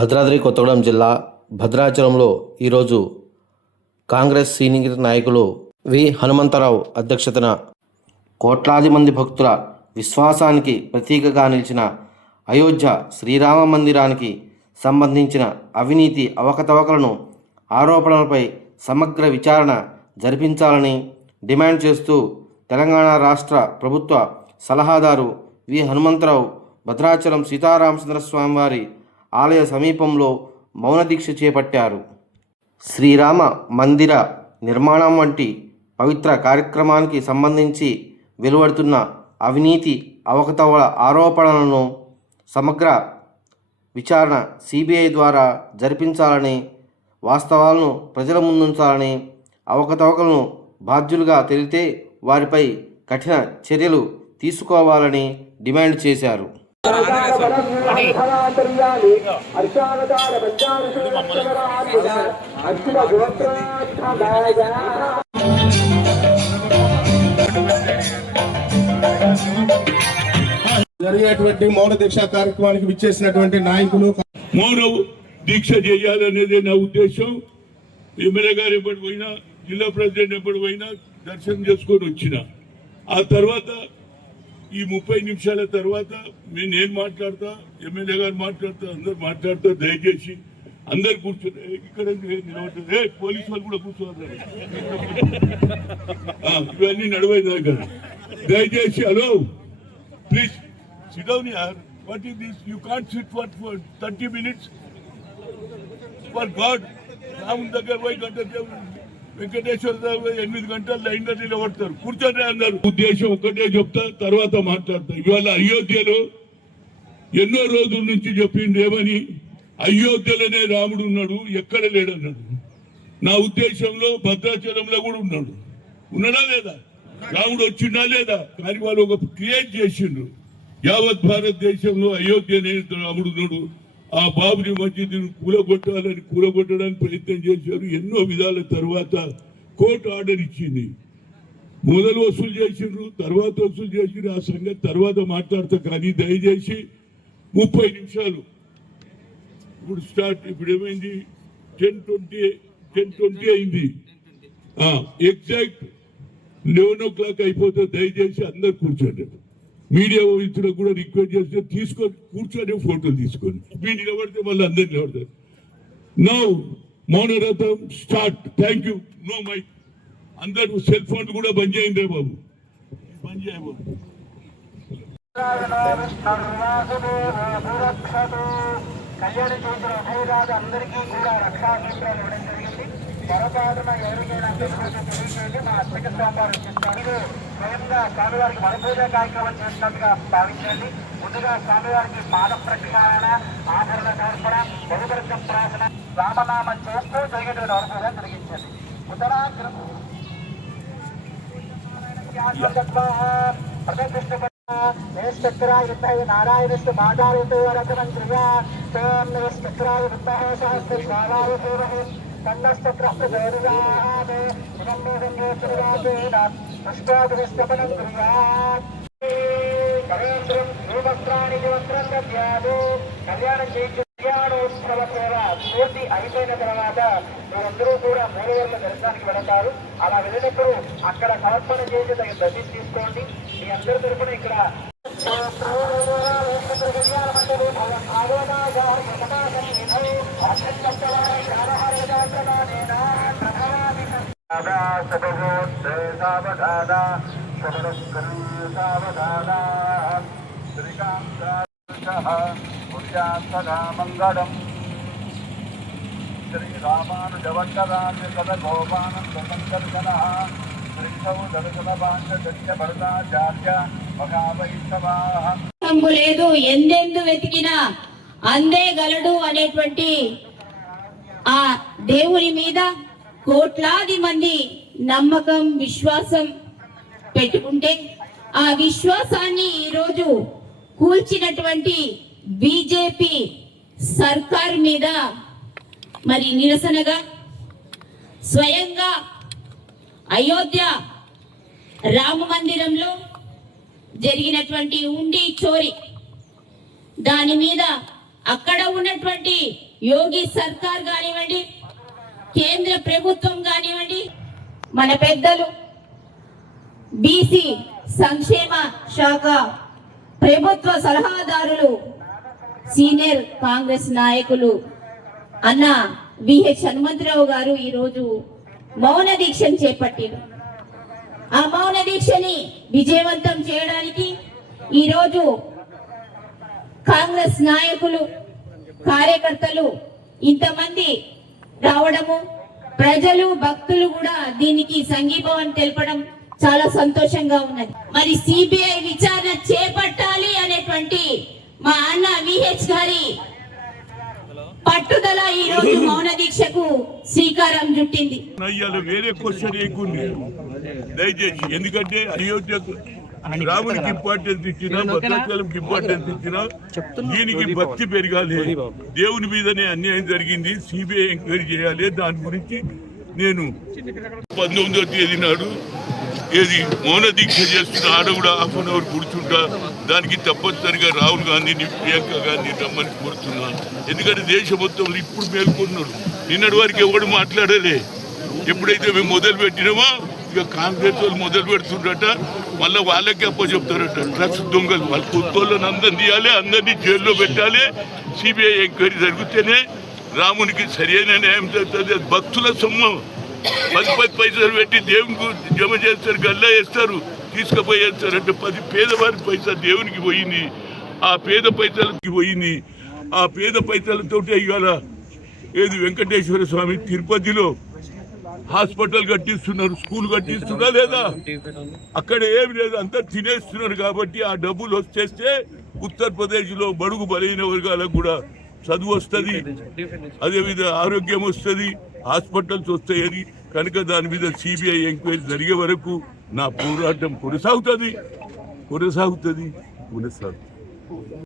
భద్రాద్రి కొత్తగూడెం జిల్లా భద్రాచలంలో ఈరోజు కాంగ్రెస్ సీనియర్ నాయకులు వి హనుమంతరావు అధ్యక్షతన కోట్లాది మంది భక్తుల విశ్వాసానికి ప్రతీకగా నిలిచిన అయోధ్య శ్రీరామ మందిరానికి సంబంధించిన అవినీతి అవకతవకలను ఆరోపణలపై సమగ్ర విచారణ జరిపించాలని డిమాండ్ చేస్తూ తెలంగాణ రాష్ట్ర ప్రభుత్వ సలహాదారు వి హనుమంతరావు భద్రాచలం సీతారామచంద్రస్వామి వారి ఆలయ సమీపంలో మౌన దీక్ష చేపట్టారు. శ్రీరామ మందిర నిర్మాణం వంటి పవిత్ర కార్యక్రమానికి సంబంధించి వెలువడుతున్న అవినీతి అవకతవకల ఆరోపణలను సమగ్ర విచారణ సిబిఐ ద్వారా జరిపించాలని, వాస్తవాలను ప్రజల ముందుంచాలని, అవకతవకలను బాధ్యులుగా తేలితే వారిపై కఠిన చర్యలు తీసుకోవాలని డిమాండ్ చేశారు. జరిగేటువంటి మౌన దీక్ష కార్యక్రమానికి విచ్చేసినటువంటి నాయకులు మౌన దీక్ష చేయాలనేది నా ఉద్దేశం. ఎమ్మెల్యే గారు ఎప్పుడు పోయినా, జిల్లా ప్రెసిడెంట్ ఎప్పుడు పోయినా దర్శనం చేసుకొని వచ్చిన ఆ తర్వాత ఈ 30 నిమిషాల తర్వాత నేను మాట్లాడతా, ఎమ్మెల్యే గారు మాట్లాడతా, అందరు మాట్లాడతా. దయచేసి అందరు కూర్చొని ఇక్కడ నిలబడుతుంది, పోలీసు వాళ్ళు కూడా కూర్చోవాలి. ఇవన్నీ నడవైంది దగ్గర. దయచేసి hello please sit down here. What is this? You can't sit for 30 minutes. For God, రాము దగ్గర పోయి గంట వెంకటేశ్వర 8 గంటలు లైన్లో నిలబడతారు. కూర్చొని అన్నారు. ఉద్దేశం ఒకటే చెప్తా, తర్వాత మాట్లాడతా. ఇవాళ అయోధ్యలో ఎన్నో రోజుల నుంచి చెప్పిండు ఏమని, అయోధ్యలోనే రాముడు ఉన్నాడు, ఎక్కడ లేడన్నాడు. నా ఉద్దేశంలో భద్రాచలంలో కూడా ఉన్నాడు. ఉన్నాడా లేదా? రాముడు వచ్చిండా లేదా? కానీ వాళ్ళు ఒక క్రియేట్ చేసిండ్రు. యావత్ భారతదేశంలో అయోధ్య రాముడు ఉన్నాడు. ఆ బాబుని మస్జిద్ కూలగొట్టడానికి ప్రయత్నం చేశారు. ఎన్నో విధాల తర్వాత కోర్టు ఆర్డర్ ఇచ్చింది. మొదలు వసూలు చేసిండ్రు, తర్వాత వసూలు చేసిండ్రు. ఆ సంగతి తర్వాత మాట్లాడతా. కానీ దయచేసి 30 నిమిషాలు ఇప్పుడు స్టార్ట్. ఇప్పుడు ఏమైంది? 10:20 అయింది. ఎగ్జాక్ట్ 11 o'clock అయిపోతే దయచేసి అందరు కూర్చోండి. మీడియా మిత్రులకు కూడా రిక్వెస్ట్ చేస్తే తీసుకొని కూర్చొని ఫోటోలు తీసుకొని మీరు నిలబడితే మళ్ళీ అందరు నిలబడతారు. నౌ మౌనరథం start. Thank you. No mic. అందరూ సెల్ ఫోన్ కూడా బంద్ చేయండి బాబు, బంద్ చేయ బాబు. కళ్యాణ చేసిన ఉభయరాజు అందరికీ కూడా రక్షా సూత్రాలు ఇవ్వడం జరిగింది. పొరపాటున ఎవరికైనా తెలియజేయండి. మా అర్చక స్వామివారు ఇస్తారు. స్వయంగా స్వామివారికి వరపూజ కార్యక్రమం చేసినట్టుగా భావించండి. ముందుగా స్వామివారికి పాద ప్రక్షాళన, ఆభరణ సమర్పణ, బహువర్గ ప్రార్థన, రామనామం చేస్తూ జరిగేటువంటి వరపూజ జరిగించండి. ఉత్తరాగ్రం చక్రాయ విద్మహే నారాయణస్య మాతారితో రథమంత్రియా చక్రాయ విద్మహే సహస్రశాలాయ ధీమహి తన్నశ్చక్రః ప్రచోదయాత్. ఇదం మే సంగేశ్వరాజేన పుష్పాదిష్టపనం క్రియాత్. కవేంద్రం ధూమస్త్రాణి జోత్రం దద్యాదు. కళ్యాణం చేయించు కళ్యాణోత్సవ సేవ పూర్తి అయిపోయిన తర్వాత మీరందరూ కూడా మూలవర్ల దర్శనానికి వెళతారు. అలా వెళ్ళినప్పుడు అక్కడ సమర్పణ చేసి తగిన దర్శనం తీసుకోండి. మీ అందరి తరఫున ఇక్కడ మంగళం శ్రీరామానుజవట్టరాజ కథ గోపానంద సంకర్షణ లేదు. ఎందెందు వెతికినా అందేగలడు అనేటువంటి ఆ దేవుని మీద కోట్లాది మంది నమ్మకం, విశ్వాసం పెట్టుకుంటే ఆ విశ్వాసాన్ని ఈరోజు కూల్చినటువంటి బీజేపీ సర్కార్ మీద మరి నిరసనగా స్వయంగా అయోధ్య రామ మందిరంలో జరిగినటువంటి ఉండి చోరీ, దాని మీద అక్కడ ఉన్నటువంటి యోగి సర్కార్ కానివ్వండి, కేంద్ర ప్రభుత్వం కానివ్వండి, మన పెద్దలు బీసీ సంక్షేమ శాఖ ప్రభుత్వ సలహాదారులు సీనియర్ కాంగ్రెస్ నాయకులు అన్న విహెచ్ హనుమంతరావు గారు ఈరోజు మౌన దీక్షను చేపట్టారు. ఆ మౌన దీక్షని విజయవంతం చేయడానికి ఈరోజు కాంగ్రెస్ నాయకులు, కార్యకర్తలు ఇంతమంది రావడము, ప్రజలు, భక్తులు కూడా దీనికి సంఘీభావం తెలపడం చాలా సంతోషంగా ఉన్నది. మరి సిబిఐ విచారణ చేపట్టాలి అనేటువంటి మా అన్న విహెచ్ గారి పట్టుదల ఈ రోజు మౌన దీక్షకు శ్రీకారం చుట్టింది. వేరే క్వశ్చన్ ఏకుంది దయచేసి, ఎందుకంటే అయోధ్యకు రామునికి ఇంపార్టెన్స్ ఇచ్చినా, భద్రాచలంకి ఇంపార్టెన్స్ ఇచ్చినా, దీనికి భక్తి పెరగాలి. దేవుని మీదనే అన్యాయం జరిగింది, సిబిఐ ఎంక్వైరీ చేయాలి. దాని గురించి నేను 19వ తేదీ నాడు మౌన దీక్ష చేస్తున్న ఆడ కూడా హాఫ్ అన్ అవర్ కూర్చుంటా. దానికి తప్పనిసరిగా రాహుల్ గాంధీని, ప్రియాంక గాంధీని రమ్మని కోరుతున్నా. ఎందుకంటే దేశం మొత్తంలో ఇప్పుడు మేల్కొన్నాడు. నిన్నటి వరకు ఎవడు మాట్లాడలే. ఎప్పుడైతే మేము మొదలు పెట్టినామో ఇక కాంగ్రెస్ వాళ్ళు మొదలు పెడుతుండట, మళ్ళీ వాళ్ళకే అప్పచెప్తారట. డ్రగ్స్ దొంగలు వాళ్ళ కొత్తోళ్ళని అందరిని తీయాలి, అందరినీ జైల్లో పెట్టాలి. సిబిఐ ఎంక్వైరీ జరిగితేనే రామునికి సరైన న్యాయం జరుగుతుంది. భక్తుల సొమ్ము 10 పైసలు పెట్టి దేవునికి జమ చేస్తారు, గల్లా వేస్తారు, తీసుకుపోయి వేస్తారంటే 10 పేదవారి పైసలు దేవునికి పోయింది. ఆ పేద పైసలకి పోయింది. ఆ పేద పైసలతో ఇవాళ వెంకటేశ్వర స్వామి తిరుపతిలో హాస్పిటల్ కట్టిస్తున్నారు, స్కూల్ కట్టిస్తున్నా లేదా? అక్కడ ఏమి లేదు, అంతా తినేస్తున్నారు. కాబట్టి ఆ డబ్బులు వచ్చేస్తే ఉత్తరప్రదేశ్లో బడుగు బలైన వర్గాలకు కూడా చదువు వస్తుంది, అదేవిధంగా ఆరోగ్యం వస్తుంది, హాస్పిటల్స్ వస్తాయని. కనుక దాని మీద సిబిఐ ఎంక్వైరీ జరిగే వరకు నా పోరాటం కొనసాగుతుంది.